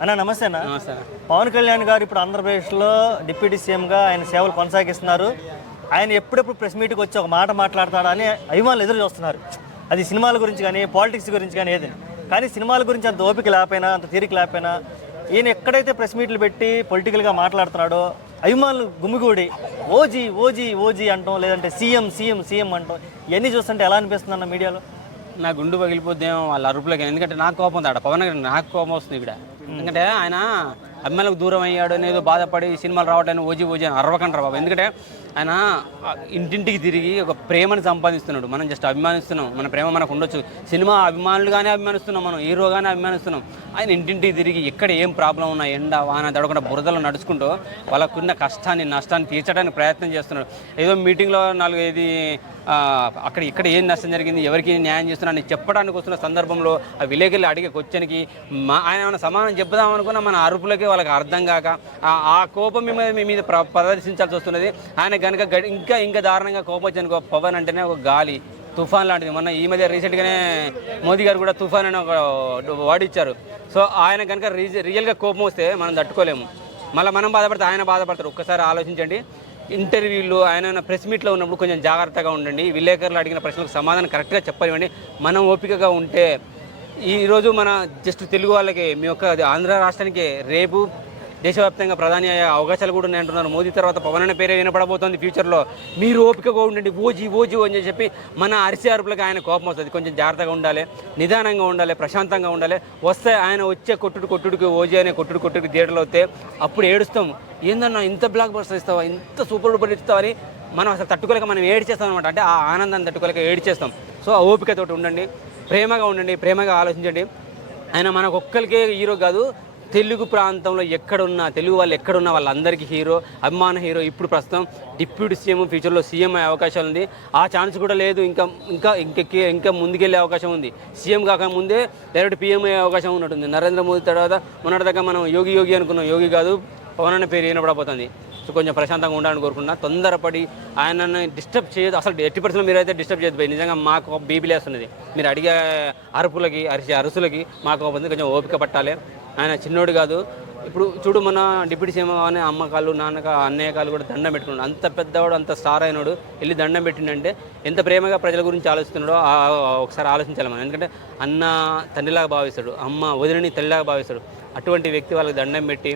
అన్న నమస్తే అన్న. పవన్ కళ్యాణ్ గారు ఇప్పుడు ఆంధ్రప్రదేశ్లో డిప్యూటీ సీఎంగా ఆయన సేవలు కొనసాగిస్తున్నారు. ఆయన ఎప్పుడెప్పుడు ప్రెస్ మీట్కి వచ్చి ఒక మాట మాట్లాడతాడా అని అభిమానులు ఎదురు చూస్తున్నారు. అది సినిమాల గురించి కానీ పాలిటిక్స్ గురించి కానీ ఏది. కానీ సినిమాల గురించి అంత ఓపిక లేకపోయినా అంత తీరిక లేకపోయినా ఈయన ఎక్కడైతే ప్రెస్ మీట్లు పెట్టి పొలిటికల్గా మాట్లాడుతున్నాడో అభిమానులు గుమిగూడి ఓజీ ఓజీ ఓజీ అంటాం, లేదంటే సీఎం సీఎం సీఎం అంటాం, ఇవన్నీ చూస్తుంటే ఎలా అనిపిస్తుంది అన్న మీడియాలో? నా గుండు పగిలిపోద్దేమో వాళ్ళ అరుపులకి. ఎందుకంటే నాకు కోపం ఉంది, పవన్ గారు నాకు కోపం వస్తుంది ఇక్కడ. ఎందుకంటే ఆయన అభిమానులకు దూరం అయ్యాడు అనేది బాధపడి సినిమాలు రావడానికి ఓజీ ఓజీ అని అరవకంటారు బాబు. ఎందుకంటే ఆయన ఇంటింటికి తిరిగి ఒక ప్రేమను సంపాదిస్తున్నాడు. మనం జస్ట్ అభిమానిస్తున్నాం, మన ప్రేమ మనకు ఉండొచ్చు. సినిమా అభిమానులుగానే అభిమానిస్తున్నాం, మనం హీరోగానే అభిమానిస్తున్నాం. ఆయన ఇంటింటికి తిరిగి ఎక్కడ ఏం ప్రాబ్లం ఉన్నా ఎండ వాన తడకుండా బురదలో నడుచుకుంటూ వాళ్ళకున్న కష్టాన్ని నష్టాన్ని తీర్చడానికి ప్రయత్నం చేస్తున్నాడు. ఏదో మీటింగ్లో 4-5 అక్కడ ఇక్కడ ఏం నష్టం జరిగింది, ఎవరికి న్యాయం చేస్తున్నా చెప్పడానికి వస్తున్న సందర్భంలో ఆ విలేకరులు అడిగే క్వశ్చన్కి ఆయన ఏమైనా సమాధానం చెప్దాం అనుకున్నా మన అరుపులకి వాళ్ళకి అర్థం కాక ఆ కోపం మీ మీద ప్రదర్శించాల్సి వస్తున్నది. ఆయన కనుక ఇంకా దారుణంగా కోపం వచ్చాను. పవన్ అంటేనే ఒక గాలి తుఫాన్ లాంటిది. మొన్న ఈ మధ్య రీసెంట్గానే మోదీ గారు కూడా తుఫాన్ అని ఒక వర్డ్ ఇచ్చారు. సో ఆయన కనుక రియల్గా కోపం వస్తే మనం తట్టుకోలేము. మళ్ళీ మనం బాధపడితే ఆయన బాధపడతారు. ఒక్కసారి ఆలోచించండి. ఇంటర్వ్యూలు ఆయన ప్రెస్ మీట్లో ఉన్నప్పుడు కొంచెం జాగ్రత్తగా ఉండండి. విలేకరులు అడిగిన ప్రశ్నలకు సమాధానం కరెక్ట్గా చెప్పనివ్వండి. మనం ఓపికగా ఉంటే ఈరోజు మన జస్ట్ తెలుగు వాళ్ళకి మీ యొక్క ఆంధ్ర రాష్ట్రానికి రేపు దేశవ్యాప్తంగా ప్రధాని అయ్యే అవకాశాలు కూడా ఉన్నాయి అంటున్నారు. మోదీ తర్వాత పవన్ అనే పేరే వినపడబోతోంది ఫ్యూచర్లో. మీరు ఓపికగా ఉండండి, ఓజీ ఓజీ అని చెప్పి మన అరిసే అరుపులకి ఆయన కోపం వస్తుంది. కొంచెం జాగ్రత్తగా ఉండాలి, నిదానంగా ఉండాలి, ప్రశాంతంగా ఉండాలి. వస్తే ఆయన వచ్చే కొట్టుడికి ఓజీ అనే కొట్టుడికి థియేటర్లో వస్తే అప్పుడు ఏడుస్తాం. ఏందన్నా ఇంత బ్లాక్ బస్టర్ ఇస్తావా, ఇంత సూపర్ డూపర్ ఇస్తావా అని మనం అసలు తట్టుకోలేక మనం ఏడ్చేస్తాం అనమాట. అంటే ఆ ఆనందాన్ని తట్టుకోలేక ఏడ్చేస్తాం. సో ఆ ఓపికతోటి ఉండండి, ప్రేమగా ఉండండి, ప్రేమగా ఆలోచించండి. ఆయన మనకు ఒక్కరికే హీరో కాదు, తెలుగు ప్రాంతంలో ఎక్కడున్నా తెలుగు వాళ్ళు ఎక్కడున్నా వాళ్ళందరికీ హీరో, అభిమాన హీరో. ఇప్పుడు ప్రస్తుతం డిప్యూటీ సీఎం, ఫ్యూచర్లో సీఎం అయ్యే అవకాశాలు ఉంది. ఆ ఛాన్స్ కూడా లేదు, ఇంకా ముందుకెళ్ళే అవకాశం ఉంది. సీఎం కాకముందే డైరెక్ట్ పీఎం అయ్యే అవకాశం ఉన్నట్టుంది. నరేంద్ర మోదీ తర్వాత మొన్నటిదాకా మనం యోగి అనుకున్నాం. యోగి కాదు, పవన్ అనే పేరు వినపడబోతుంది. సో కొంచెం ప్రశాంతంగా ఉండాలని కోరుకున్నా. తొందరపడి ఆయనను డిస్టర్బ్ చేయదు. అసలు 80% మీరైతే డిస్టర్బ్ చేయదు పోయి. నిజంగా మాకు బీబీ లేస్తున్నది మీరు అడిగే అరుసులకి. మాకు కొంచెం ఓపిక పట్టాలి. ఆయన చిన్నోడు కాదు. ఇప్పుడు చూడు, మన డిప్యూటీ సీఎం కానీ అమ్మకాలు అన్నయ్య కాళ్ళు కూడా దండం పెట్టుకున్నాడు. అంత పెద్దవాడు, అంత స్టార్ అయినాడు, వెళ్ళి దండం పెట్టిండంటే ఎంత ప్రేమగా ప్రజల గురించి ఆలోచిస్తున్నాడో ఒకసారి ఆలోచించాలి మనం. ఎందుకంటే అన్న తండ్రిలాగా భావిస్తాడు, అమ్మ వదిలిని తల్లిలాగా భావిస్తాడు. అటువంటి వ్యక్తి వాళ్ళకి దండం పెట్టి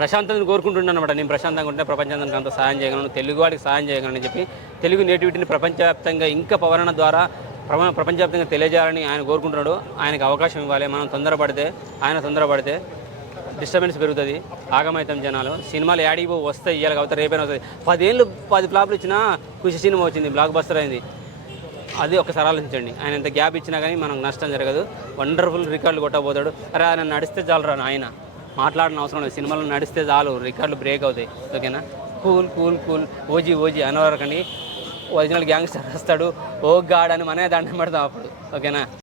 ప్రశాంతతను కోరుకుంటున్నాను అనమాట. నేను ప్రశాంతంగా ఉంటే ప్రపంచానికి అంత సాయం చేయగలను, తెలుగు వాడికి సాయం చేయగలను చెప్పి తెలుగు నేటివిటీని ప్రపంచవ్యాప్తంగా ఇంకా పవరణ ద్వారా ప్రపంచవ్యాప్తంగా తెలియజేయాలని ఆయన కోరుకుంటున్నాడు. ఆయనకు అవకాశం ఇవ్వాలి. మనం తొందరపడితే డిస్టర్బెన్స్ పెరుగుతుంది, ఆగమవుతాం జనాలు. సినిమాలు యాడికి వస్తాయి, ఇవాళ అవుతాయి, రేపైనా వస్తుంది. 10 ఏళ్ళు 10 ఫ్లాప్లు ఇచ్చినా ఖుషి సినిమా వచ్చింది, బ్లాక్ బస్టర్ అయింది. అది ఒకసారి ఆలోచించండి. ఆయన ఎంత గ్యాప్ ఇచ్చినా కానీ మనకు నష్టం జరగదు. వండర్ఫుల్ రికార్డులు కొట్టబోతాడు. అరే ఆయన నడిస్తే చాలు రా ఆయన, మాట్లాడిన అవసరం లేదు. సినిమాలో నడిస్తే చాలు, రికార్డులు బ్రేక్ అవుతాయి. ఓకేనా? కూల్ ఓజీ అనవరకండి. ఒరిజినల్ గ్యాంగ్స్టర్ వస్తాడు, ఓ గాడ్ అని మనమే దండం పెడతాం అప్పుడు. ఓకేనా?